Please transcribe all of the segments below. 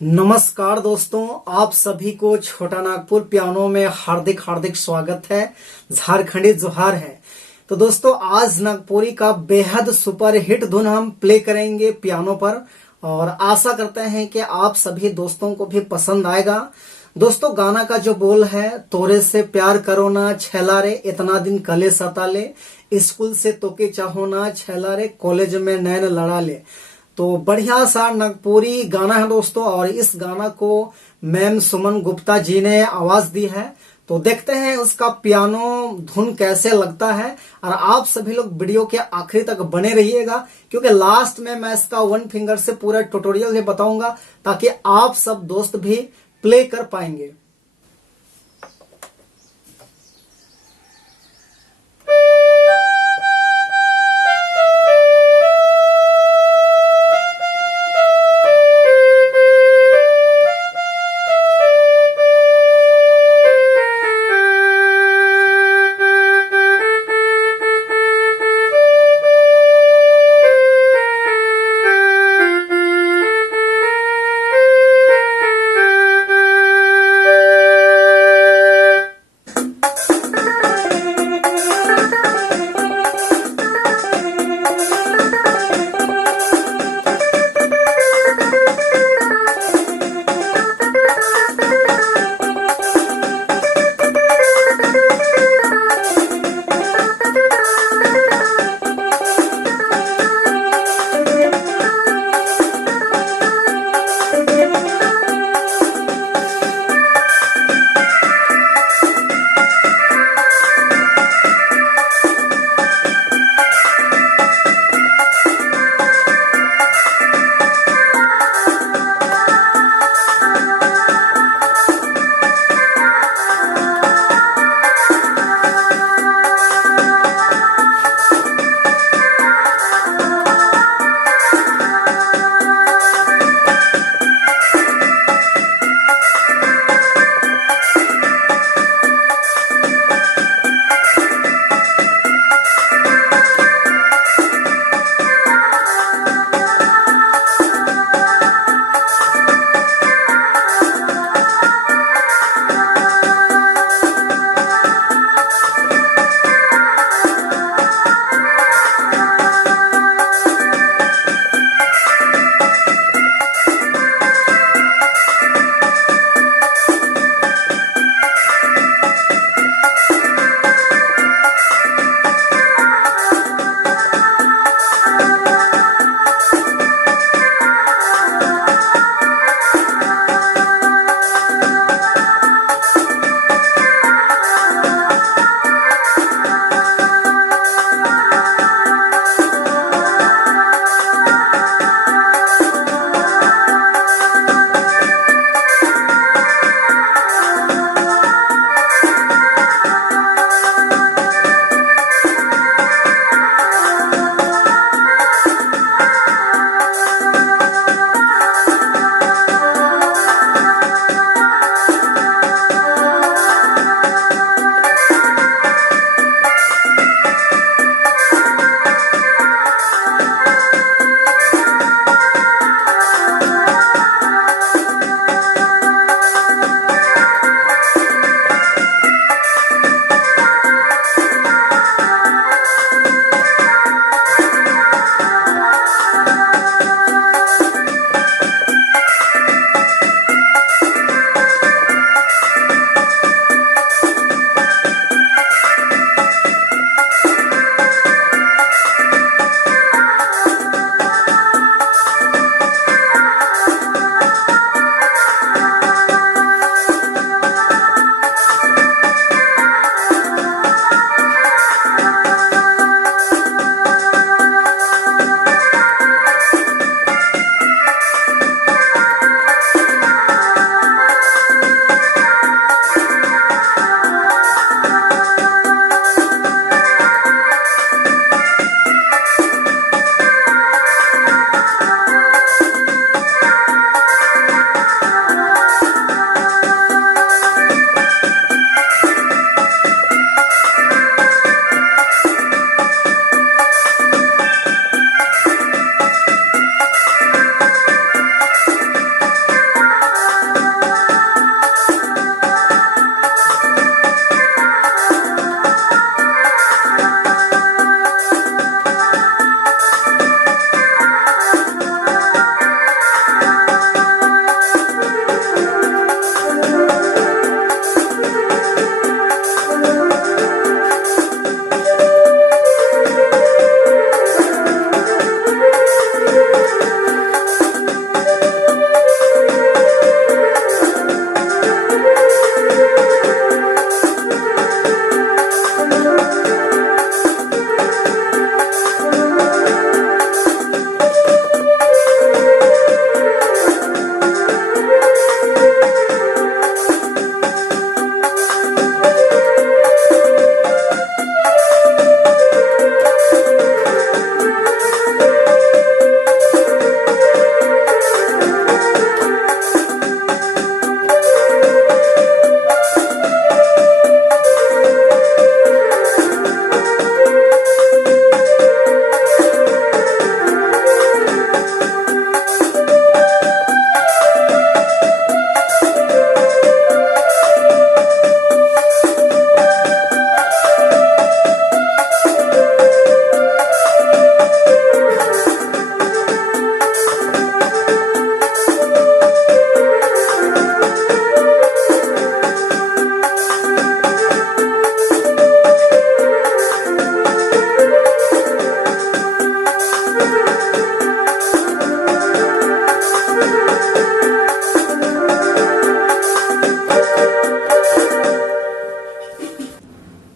नमस्कार दोस्तों, आप सभी को छोटा नागपुर पियानो में हार्दिक हार्दिक स्वागत है। झारखंडी जोहार है। तो दोस्तों, आज नागपुरी का बेहद सुपर हिट धुन हम प्ले करेंगे पियानो पर और आशा करते हैं कि आप सभी दोस्तों को भी पसंद आएगा। दोस्तों, गाना का जो बोल है, तोरे से प्यार करो ना छैला रे, इतना दिन कले सता ले, स्कूल से तोके चाहो ना छैला रे, कॉलेज में नैन लड़ा ले। तो बढ़िया सा नागपुरी गाना है दोस्तों, और इस गाना को मैम सुमन गुप्ता जी ने आवाज दी है। तो देखते हैं उसका पियानो धुन कैसे लगता है, और आप सभी लोग वीडियो के आखिरी तक बने रहिएगा, क्योंकि लास्ट में मैं इसका वन फिंगर से पूरा ट्यूटोरियल भी बताऊंगा, ताकि आप सब दोस्त भी प्ले कर पाएंगे।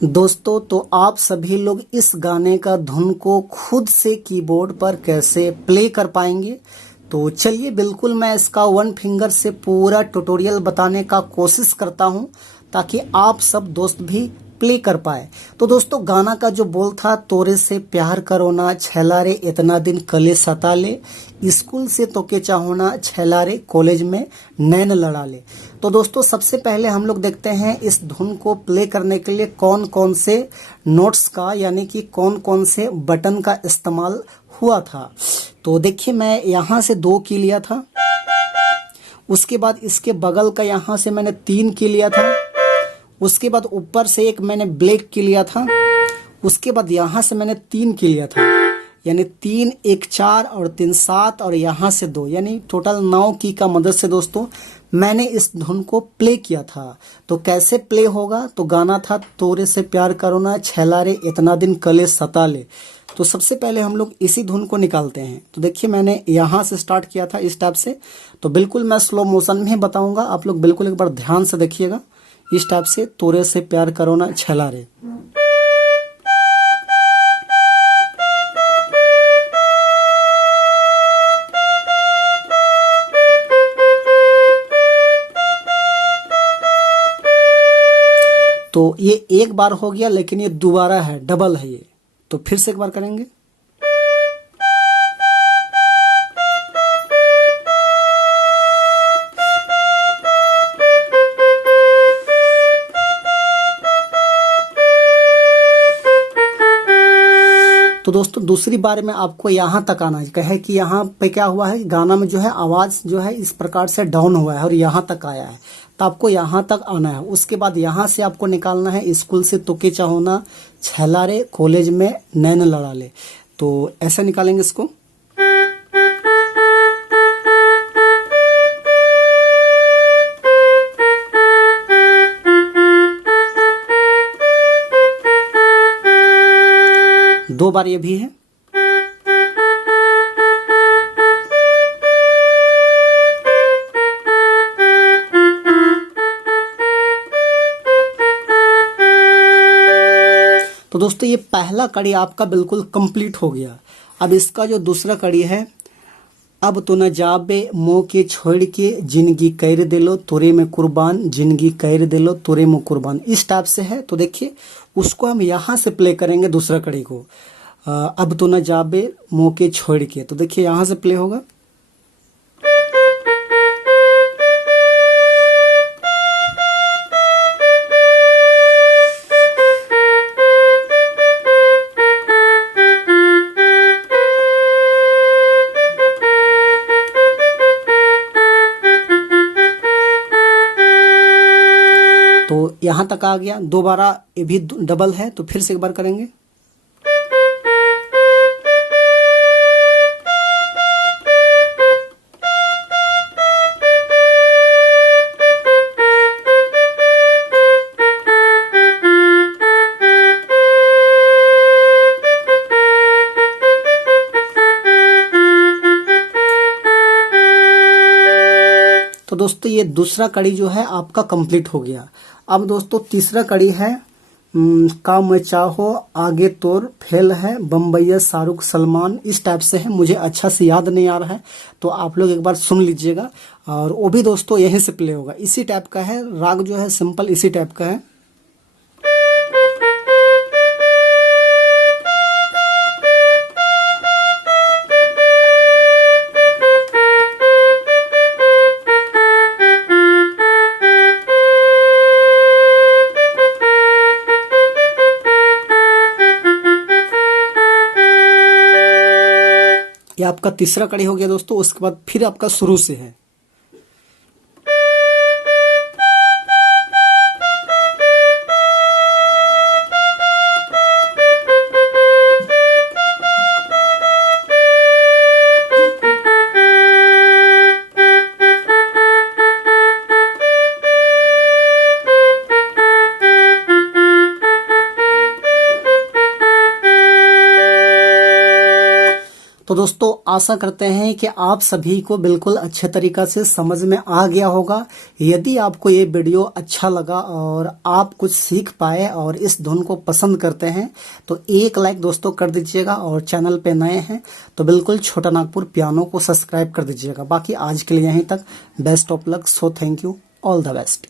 दोस्तों, तो आप सभी लोग इस गाने का धुन को खुद से कीबोर्ड पर कैसे प्ले कर पाएंगे? तो चलिए, बिल्कुल मैं इसका वन फिंगर से पूरा ट्यूटोरियल बताने का कोशिश करता हूं, ताकि आप सब दोस्त भी प्ले कर पाए। तो दोस्तों, गाना का जो बोल था, तोरे से प्यार करो ना छैला रे इतना दिन कले सता ले, स्कूल से तोके चाहो ना छैला रे कॉलेज में नैन लड़ा ले। तो दोस्तों, सबसे पहले हम लोग देखते हैं इस धुन को प्ले करने के लिए कौन कौन से नोट्स का, यानी कि कौन कौन से बटन का इस्तेमाल हुआ था। तो देखिए, मैं यहाँ से 2 की लिया था, उसके बाद इसके बगल का यहाँ से मैंने 3 की लिया था, उसके बाद ऊपर से एक मैंने ब्लैक की लिया था, उसके बाद यहाँ से मैंने 3 की लिया था, यानी 3 1 4 और 3 7 और यहाँ से 2, यानी टोटल 9 की का मदद से दोस्तों मैंने इस धुन को प्ले किया था। तो कैसे प्ले होगा? तो गाना था तोरे से प्यार करो ना छैला रे इतना दिन कले सता ले। तो सबसे पहले हम लोग इसी धुन को निकालते हैं। तो देखिए, मैंने यहाँ से स्टार्ट किया था इस टाइप से। तो बिल्कुल मैं स्लो मोशन में ही बताऊंगा, आप लोग बिल्कुल एक बार ध्यान से देखिएगा। इस टाइप से तोरे से प्यार करो ना छैला रे। तो ये एक बार हो गया, लेकिन ये दोबारा है, डबल है ये। तो फिर से एक बार करेंगे। तो दोस्तों, दूसरी बार में आपको यहाँ तक आना है कि यहाँ पे क्या हुआ है, गाना में जो है आवाज जो है इस प्रकार से डाउन हुआ है और यहाँ तक आया है। तो आपको यहाँ तक आना है। उसके बाद यहाँ से आपको निकालना है स्कूल से तोके चाहो ना छैला रे कॉलेज में नैन लड़ा ले। तो ऐसे निकालेंगे इसको। दो बार ये भी है। तो दोस्तों, ये पहला कड़ी आपका बिल्कुल कंप्लीट हो गया। अब इसका जो दूसरा कड़ी है, अब तो न जाबे मोह के छोड़ के जिंदगी कर दिलो तोरे में कुर्बान, जिंदगी कर दिलो तोरे में कुर्बान, इस टाइप से है। तो देखिए, उसको हम यहाँ से प्ले करेंगे दूसरा कड़ी को। अब तो न जाबे मोह के छोड़ के। तो देखिए, यहाँ से प्ले होगा। तो यहाँ तक आ गया। दोबारा ये भी डबल है, तो फिर से एक बार करेंगे। तो दोस्तों, ये दूसरा कड़ी जो है आपका कंप्लीट हो गया। अब दोस्तों, तीसरा कड़ी है का मैं चाहो आगे तोर फेल है बम्बैया शाहरुख सलमान, इस टाइप से है। मुझे अच्छा से याद नहीं आ रहा है, तो आप लोग एक बार सुन लीजिएगा। और वो भी दोस्तों यहीं से प्ले होगा, इसी टाइप का है। राग जो है सिंपल इसी टाइप का है। ये आपका तीसरा कड़ी हो गया दोस्तों। उसके बाद फिर आपका शुरू से है। तो दोस्तों आशा करते हैं कि आप सभी को बिल्कुल अच्छे तरीका से समझ में आ गया होगा। यदि आपको ये वीडियो अच्छा लगा और आप कुछ सीख पाए और इस धुन को पसंद करते हैं तो एक लाइक दोस्तों कर दीजिएगा, और चैनल पे नए हैं तो बिल्कुल छोटा नागपुर पियानो को सब्सक्राइब कर दीजिएगा। बाकी आज के लिए यहीं तक। Best of luck. So thank you. All the best.